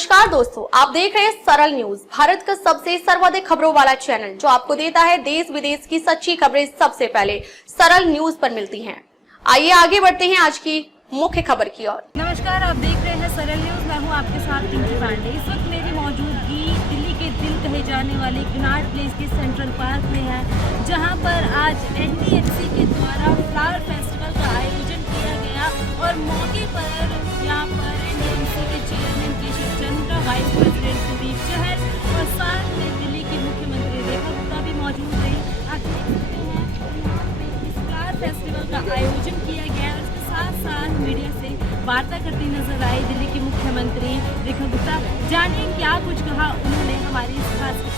नमस्कार दोस्तों, आप देख रहे हैं सरल न्यूज, भारत का सबसे सर्वाधिक खबरों वाला चैनल जो आपको देता है देश विदेश की सच्ची खबरें सबसे पहले सरल न्यूज पर मिलती हैं। आइए आगे बढ़ते हैं आज की मुख्य खबर की ओर। नमस्कार, आप देख रहे हैं सरल न्यूज। मैं हूं आपके साथ पिंकी पांडे। इस वक्त मेरी मौजूदगी दिल्ली के दिल कहे जाने वाले कनॉट प्लेस के सेंट्रल पार्क में है, जहां पर आज एनडीएमसी के द्वारा फ्लावर फेस्टिवल का आयोजन किया गया और मौके पर यहां पर एनडीएमसी के चेयरमैन केशव चंद्र, वाइस प्रेसिडेंट सुदीप चहल और साथ में दिल्ली की मुख्यमंत्री रेखा गुप्ता भी मौजूद रही। आप देख सकते हैं यहाँ पे इस फ्लावर फेस्टिवल का आयोजन किया गया। साथ साथ मीडिया से वार्ता करती नजर आई दिल्ली की मुख्यमंत्री रेखा गुप्ता। जानिए क्या कुछ कहा उन्होंने हमारी इस खास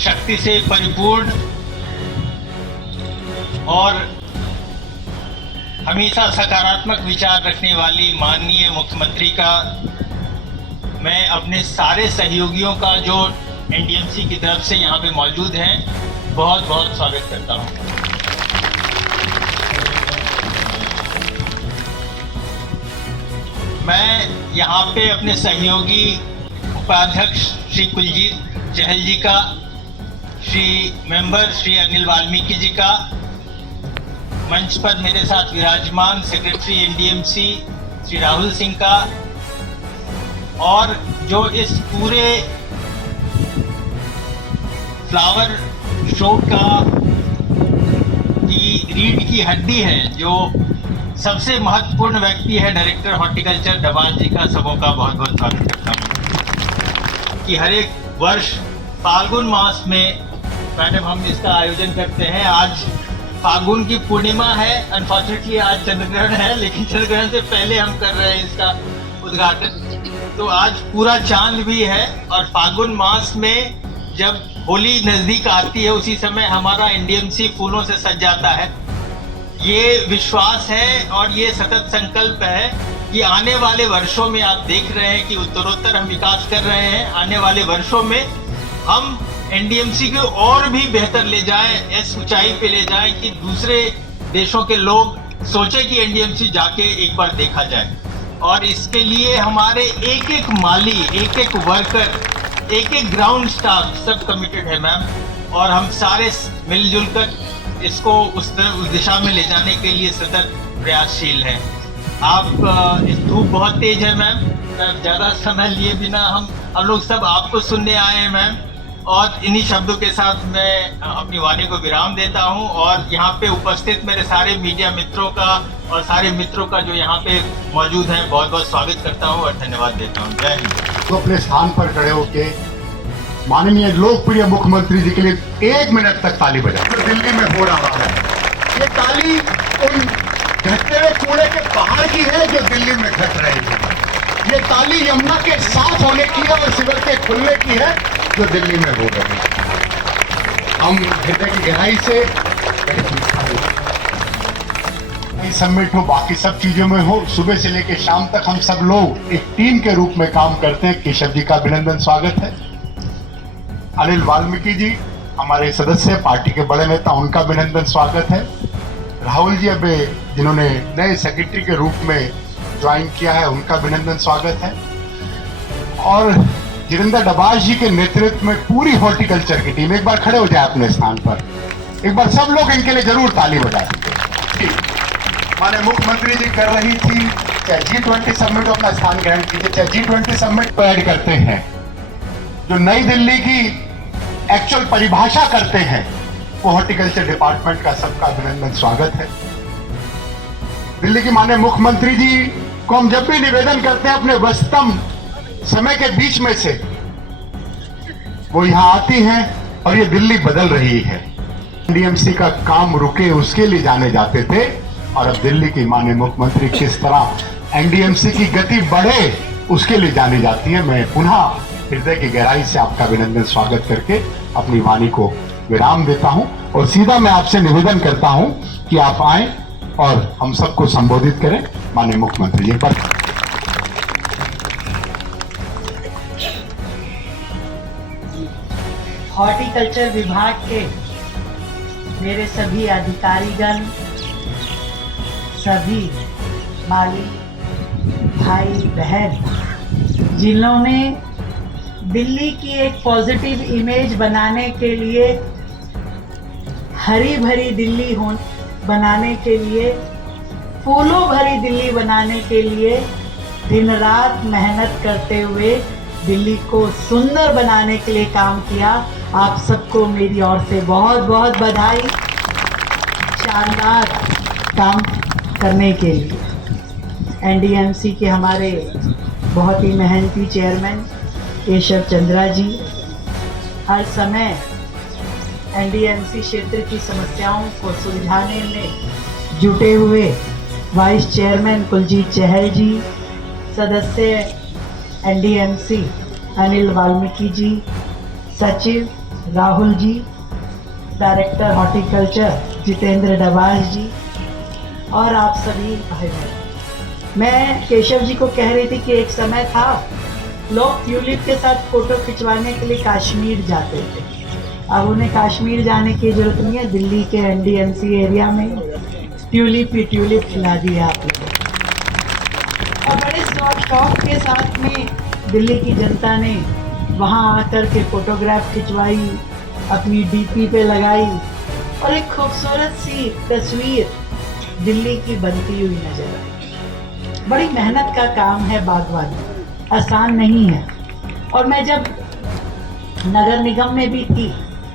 शक्ति से परिपूर्ण और हमेशा सकारात्मक विचार रखने वाली माननीय मुख्यमंत्री का मैं अपने सारे सहयोगियों का जो एनडीएमसी की तरफ से यहाँ पे मौजूद हैं बहुत बहुत स्वागत करता हूँ। मैं यहाँ पे अपने सहयोगी उपाध्यक्ष श्री कुलजीत चहल जी का, श्री मेंबर श्री अनिल वाल्मीकि जी का, मंच पर मेरे साथ विराजमान सेक्रेटरी एनडीएमसी श्री राहुल सिंह का, और जो इस पूरे फ्लावर शो की रीढ़ की हड्डी है, जो सबसे महत्वपूर्ण व्यक्ति है, डायरेक्टर हॉर्टिकल्चर डबाल जी का सबों का बहुत बहुत स्वागत करता हूँ। कि हर एक वर्ष फाल्गुन मास में मैडम हम इसका आयोजन करते हैं। आज फाल्गुन की पूर्णिमा है, अनफॉर्चुनेटली आज चंद्रग्रहण है, लेकिन चंद्रग्रहण से पहले हम कर रहे हैं इसका उद्घाटन। तो आज पूरा चांद भी है और फाल्गुन मास में जब होली नजदीक आती है उसी समय हमारा एनडीएमसी फूलों से सज जाता है। ये विश्वास है और ये सतत संकल्प है कि आने वाले वर्षों में आप देख रहे हैं कि उत्तरोत्तर हम विकास कर रहे हैं। आने वाले वर्षों में हम एनडीएमसी को और भी बेहतर ले जाएं, इस ऊंचाई पे ले जाएं कि दूसरे देशों के लोग सोचे कि एनडीएमसी जाके एक बार देखा जाए। और इसके लिए हमारे एक एक माली, एक एक वर्कर, एक एक ग्राउंड स्टाफ सब कमिटेड है मैम, और हम सारे मिलजुल कर इसको उस दिशा में ले जाने के लिए सतत प्रयासशील हैं। आप धूप बहुत तेज है मैम, ज़्यादा समय लिए बिना हम लोग सब आपको सुनने आए हैं मैम, और इन्हीं शब्दों के साथ मैं अपनी वाणी को विराम देता हूं। और यहाँ पे उपस्थित मेरे सारे मीडिया मित्रों का और सारे मित्रों का जो यहाँ पे मौजूद हैं, बहुत बहुत स्वागत करता हूं और धन्यवाद देता हूं। जय हिंद। तो अपने स्थान पर खड़े होके माननीय लोकप्रिय मुख्यमंत्री जी के लिए 1 मिनट तक ताली बजाओ। दिल्ली में हो रहा है ये ताली उन घटते हुए कूड़े के पहाड़ की है जो दिल्ली में घट रही है। ये ताली यमुना के साफ होने की है और सिवर के खुलने की है जो दिल्ली में हो रही है। हम हृदय की गहराई से समिट हो, बाकी सब चीजों में हो, सुबह से लेकर शाम तक हम सब लोग एक टीम के रूप में काम करते हैं। केशव जी का अभिनंदन स्वागत है। अनिल वाल्मीकि जी हमारे सदस्य, पार्टी के बड़े नेता, उनका अभिनंदन स्वागत है। राहुल जी अब जिन्होंने नए सेक्रेटरी के रूप में ज्वाइन किया है, उनका अभिनंदन स्वागत है। और जितेंद्र डबाल जी के नेतृत्व में पूरी हॉर्टिकल्चर की टीम, एक बार खड़े हो जाए अपने स्थान पर, एक बार सब लोग इनके लिए जरूर ताली बजाएं। माने मुख्यमंत्री जी कर रही थी, चाहे G20 समिट अपना स्थान ग्रहण कीजिए, चाहे G20 समिट पर ऐड करते हैं, जो नई दिल्ली की एक्चुअल परिभाषा करते हैं, वो हॉर्टिकल्चर डिपार्टमेंट का सबका अभिनंदन स्वागत है। दिल्ली की माननीय मुख्यमंत्री जी को हम जब भी निवेदन करते हैं अपने व्यस्तम समय के बीच में से वो यहां आती हैं और ये दिल्ली बदल रही है। एनडीएमसी का काम रुके उसके लिए जाने जाते थे, और अब दिल्ली की माननीय मुख्यमंत्री किस तरह एनडीएमसी की गति बढ़े उसके लिए जानी जाती है। मैं पुनः हृदय की गहराई से आपका अभिनंदन स्वागत करके अपनी वाणी को विराम देता हूं और सीधा मैं आपसे निवेदन करता हूं कि आप आए और हम सबको संबोधित करें। माननीय मुख्यमंत्री जी पर हॉर्टिकल्चर विभाग के मेरे सभी अधिकारीगण, सभी माली भाई बहन, जिन्होंने दिल्ली की एक पॉजिटिव इमेज बनाने के लिए, हरी भरी दिल्ली बनाने के लिए, फूलों भरी दिल्ली बनाने के लिए दिन रात मेहनत करते हुए दिल्ली को सुंदर बनाने के लिए काम किया। आप सबको मेरी ओर से बहुत बहुत बधाई, शानदार काम करने के लिए। एनडीएमसी के हमारे बहुत ही मेहनती चेयरमैन केशव चंद्रा जी हर समय एनडीएमसी क्षेत्र की समस्याओं को सुलझाने में जुटे हुए, वाइस चेयरमैन कुलजीत चहल जी, सदस्य एनडीएमसी अनिल वाल्मीकि जी, सचिव राहुल जी, डायरेक्टर हॉर्टिकल्चर जितेंद्र डबाल जी और आप सभी भाई बहन। मैं केशव जी को कह रही थी कि एक समय था लोग ट्यूलिप के साथ फोटो खिंचवाने के लिए कश्मीर जाते थे। अब उन्हें कश्मीर जाने की जरूरत नहीं है, दिल्ली के एनडीएमसी एरिया में ट्यूलिप ही ट्यूलिप खिला दिया आप लोगों को। और बड़े शौक के साथ में दिल्ली की जनता ने वहाँ आकर के फोटोग्राफ खिंचवाई, अपनी डीपी पे लगाई और एक खूबसूरत सी तस्वीर दिल्ली की बनती हुई नजर आई। बड़ी मेहनत का काम है बागवानी, आसान नहीं है। और मैं जब नगर निगम में भी थी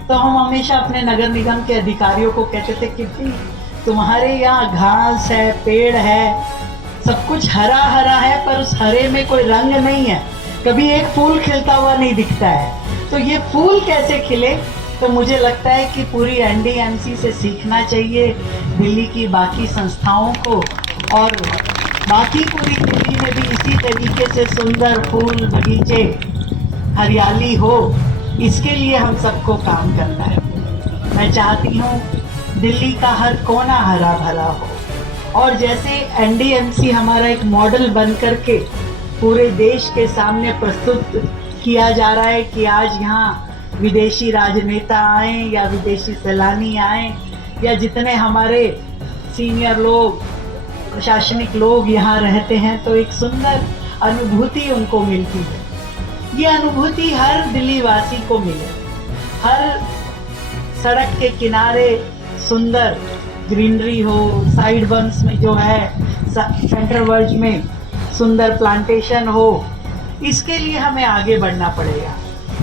तो हम हमेशा अपने नगर निगम के अधिकारियों को कहते थे कि भाई तुम्हारे यहाँ घास है, पेड़ है, सब कुछ हरा हरा है, पर उस हरे में कोई रंग नहीं है, कभी एक फूल खिलता हुआ नहीं दिखता है। तो ये फूल कैसे खिले? तो मुझे लगता है कि पूरी एनडीएमसी से सीखना चाहिए, दिल्ली की बाकी संस्थाओं को, और बाकी पूरी दिल्ली में भी इसी तरीके से सुंदर फूल बगीचे, हरियाली हो, इसके लिए हम सबको काम करना है। मैं चाहती हूँ दिल्ली का हर कोना हरा भरा हो, और जैसे एनडीएमसी हमारा एक मॉडल बन करके पूरे देश के सामने प्रस्तुत किया जा रहा है कि आज यहाँ विदेशी राजनेता आए या विदेशी सैलानी आए या जितने हमारे सीनियर लोग, प्रशासनिक लोग यहाँ रहते हैं, तो एक सुंदर अनुभूति उनको मिलती है। ये अनुभूति हर दिल्ली वासी को मिले। हर सड़क के किनारे सुंदर ग्रीनरी हो, साइड बंक्स में जो है, सेंटर वर्ज में सुंदर प्लांटेशन हो, इसके लिए हमें आगे बढ़ना पड़ेगा।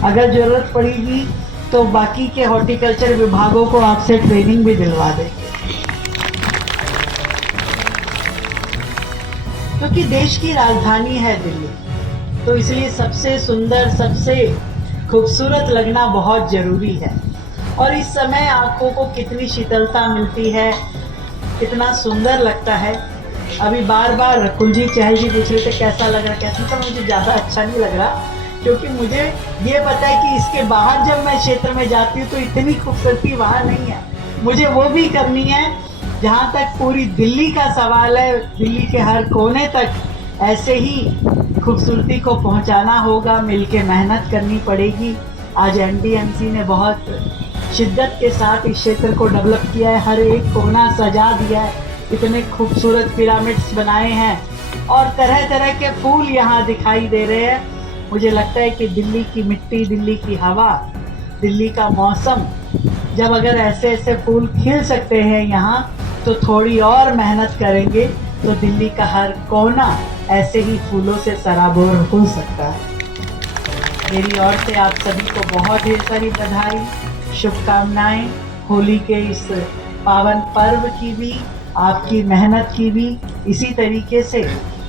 अगर ज़रूरत पड़ेगी तो बाकी के हॉर्टिकल्चर विभागों को आपसे ट्रेनिंग भी दिलवा देंगे, क्योंकि देश की राजधानी है दिल्ली, तो इसलिए सबसे सुंदर, सबसे खूबसूरत लगना बहुत ज़रूरी है। और इस समय आँखों को कितनी शीतलता मिलती है, कितना सुंदर लगता है। अभी बार बार कुलजीत चहल जी पूछ रहे थे कैसा लग रहा, कैसा, तो मुझे ज़्यादा अच्छा नहीं लग रहा, क्योंकि मुझे ये पता है कि इसके बाहर जब मैं क्षेत्र में जाती हूँ तो इतनी खूबसूरती वहाँ नहीं है। मुझे वो भी करनी है। जहाँ तक पूरी दिल्ली का सवाल है, दिल्ली के हर कोने तक ऐसे ही खूबसूरती को पहुँचाना होगा, मिलके मेहनत करनी पड़ेगी। आज एनडीएमसी ने बहुत शिद्दत के साथ इस क्षेत्र को डेवलप किया है, हर एक कोना सजा दिया है, इतने खूबसूरत पिरामिड्स बनाए हैं और तरह तरह के फूल यहाँ दिखाई दे रहे हैं। मुझे लगता है कि दिल्ली की मिट्टी, दिल्ली की हवा, दिल्ली का मौसम, जब अगर ऐसे ऐसे फूल खिल सकते हैं यहाँ, तो थोड़ी और मेहनत करेंगे तो दिल्ली का हर कोना ऐसे ही फूलों से सराबोर हो सकता है। मेरी ओर से आप सभी को बहुत ढेर सारी बधाई, शुभकामनाएं। होली के इस पावन पर्व की भी, आपकी मेहनत की भी। इसी तरीके से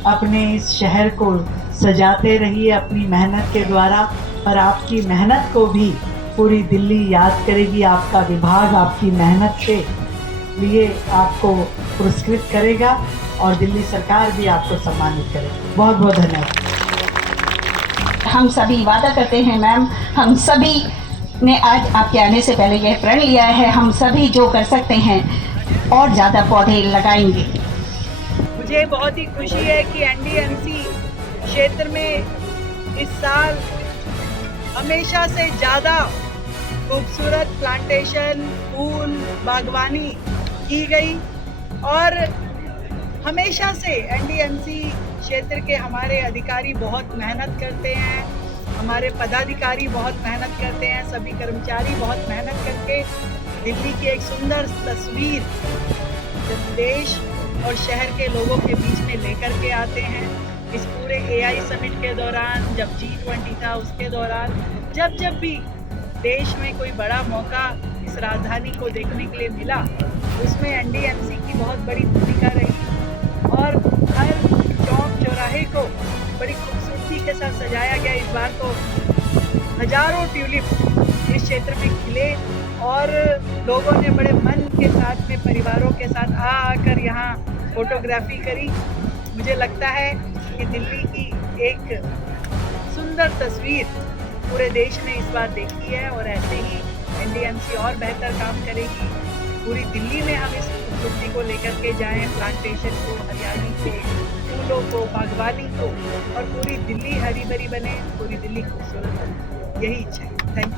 अपने इस शहर को सजाते रहिए अपनी मेहनत के द्वारा, पर आपकी मेहनत को भी पूरी दिल्ली याद करेगी। आपका विभाग आपकी मेहनत के लिए आपको पुरस्कृत करेगा और दिल्ली सरकार भी आपको सम्मानित करेगी। बहुत बहुत धन्यवाद। हम सभी वादा करते हैं मैम, हम सभी ने आज आपके आने से पहले यह प्रण लिया है, हम सभी जो कर सकते हैं और ज़्यादा पौधे लगाएंगे। मुझे बहुत ही खुशी है कि एनडीएमसी क्षेत्र में इस साल हमेशा से ज़्यादा खूबसूरत प्लांटेशन, फूल, बागवानी की गई और हमेशा से एनडीएमसी क्षेत्र के हमारे अधिकारी बहुत मेहनत करते हैं, हमारे पदाधिकारी बहुत मेहनत करते हैं, सभी कर्मचारी बहुत मेहनत करके दिल्ली की एक सुंदर तस्वीर देश और शहर के लोगों के बीच में लेकर के आते हैं। इस पूरे एआई समिट के दौरान, जब G20 था उसके दौरान, जब भी देश में कोई बड़ा मौका इस राजधानी को देखने के लिए मिला, उसमें एनडीएमसी की बहुत बड़ी भूमिका रही और हर चौक चौराहे को बड़ी खूबसूरती के साथ सजाया गया। इस बार तो हजारों ट्यूलिप इस क्षेत्र में खिले और लोगों ने बड़े मन के साथ में परिवारों के साथ आकर यहाँ फोटोग्राफी करी। मुझे लगता है कि दिल्ली की एक सुंदर तस्वीर पूरे देश ने इस बार देखी है और ऐसे ही एनडीएमसी और बेहतर काम करेगी। पूरी दिल्ली में हम इस खूबसूरती को लेकर के जाएं, प्लांटेशन को, हरियाली को, फूलों को, बागवानी को, और पूरी दिल्ली हरी भरी बने, पूरी दिल्ली खूबसूरत बने, यही इच्छा है। थैंक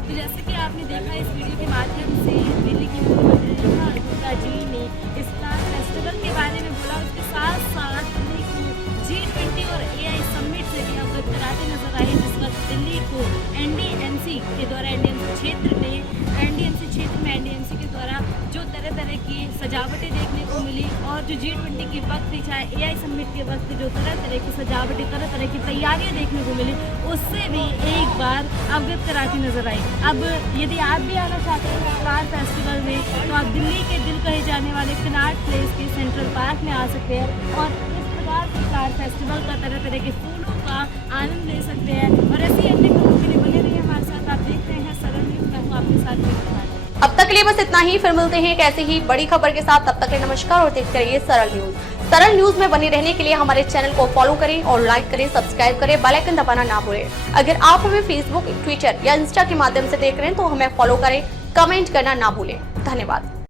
तो जैसे कि आपने देखा इस वीडियो के माध्यम से दिल्ली की मुख्यमंत्री दुर्गा जी ने इस फ्लावर फेस्टिवल के बारे में बोला, उसके साथ साथ दिल्ली को G20 और AI समिट से भी अवगत कराते नजर आए, जिस वक्त दिल्ली को एनडीएमसी के द्वारा एनडीएमसी क्षेत्र ने एनडीएमसी क्षेत्र में एनडीएमसी के द्वारा जो तरह तरह की सजावटें देखने को मिली और जो G20 के वक्त चाहे AI समिट के वक्त जो तरह तरह की सजावटें तरह तरह की तैयारियां देखने को मिली, उससे भी एक बार अवगत कराती नजर आई। अब यदि आप भी आना चाहते हैं कार फेस्टिवल में, तो आप दिल्ली के दिल कहे जाने वाले कनॉट प्लेस के सेंट्रल पार्क में आ सकते हैं और इस प्रकार के कार फेस्टिवल का तरह तरह के फूलों का आनंद ले सकते हैं। और ऐसी अन्य खबरों के लिए बने रहिए हमारे साथ। आप देख रहे हैं सरल न्यूज़, मैं हूँ आपके साथ। अब तक के लिए बस इतना ही, फिर मिलते हैं एक ऐसी ही बड़ी खबर के साथ। तब तक के लिए नमस्कार और देखते रहिए सरल न्यूज। सरल न्यूज में बने रहने के लिए हमारे चैनल को फॉलो करें और लाइक करें, सब्सक्राइब करें, बेल आइकन दबाना ना भूलें। अगर आप हमें फेसबुक, ट्विटर या इंस्टा के माध्यम से देख रहे हैं तो हमें फॉलो करें, कमेंट करना ना भूलें। धन्यवाद।